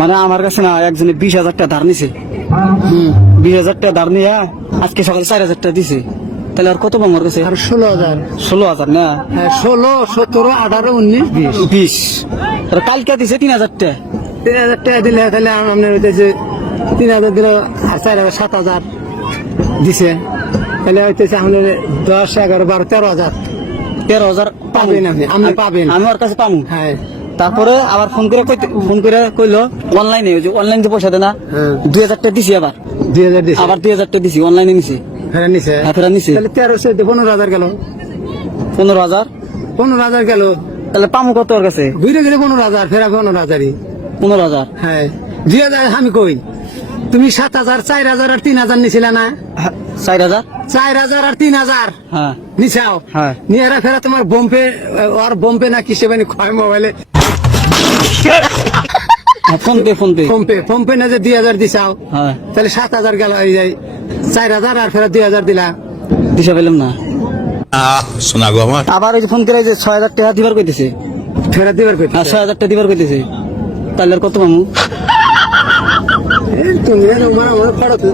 মানে আমার কাছে না একজনে 20,000 টাকা ধার নিছে। 20,000 টাকা ধার নিয়ে আজকে সকালে 4,000 টাকা দিছে। তাহলে আর কত পাবো ওর কাছে? আর 16,000। 16,000 না? 16, 17, 18, 19, 20। 20 কালকে দিছে 3,000 টাকা। 3,000 টাকা দিলে তাহলে আপনার হইতেছে 3,000 দিলে 4,000, 7,000 দিছে। তাহলে হইতেছে আপনার 10, 11, 12, 13,000। 13,000 পাবেন আপনি পাবেন। আমি ওর কাছে পাবো। হ্যাঁ। তারপরে আবার ফোন করে কইলো অনলাইনে, ওই যে অনলাইন যে পয়সা দেয় না, 2,000 টাকা দিছি। আবার 2,000 দিছে। আবার 2,000 টাকা দিছি, অনলাইনে নিছি। ফেরা নিছে। হ্যাঁ, ফেরা নিছি। তাহলে 1300 দিয়ে 15,000 গেল। 15,000 15,000 গেল। তাহলে পামু কত ওর কাছে? ঘুরে ঘুরে 15,000, ফেরা 15,000ই। 15,000। হ্যাঁ। 2,000 আমি কই, তুমি 7,000, 4,000 আর 3,000 নিছিলে না? 4,000। 4,000 আর 3,000 হ্যাঁ নিছাও। হ্যাঁ। নিয়ে ফেরা তোমার বোম্পে না কিসে মানে খয় মোবাইলে ফোন পে না যে 2,000 দিছাও। হ্যাঁ। তাহলে 7,000 গেল, এই যাই 4,000 আর ফেরা 2,000 দিলা। দিশা পেলাম না। শোনা গো আমার। আবার ওই যে ফোন করে যে 6,000 টাকা দিবার কইতেছে। ফেরা দিবার কই? হ্যাঁ, 6,000 টাকা দিবার কইতেছে। তাহলে আর কত পামু? তুমি আমার পড়া তো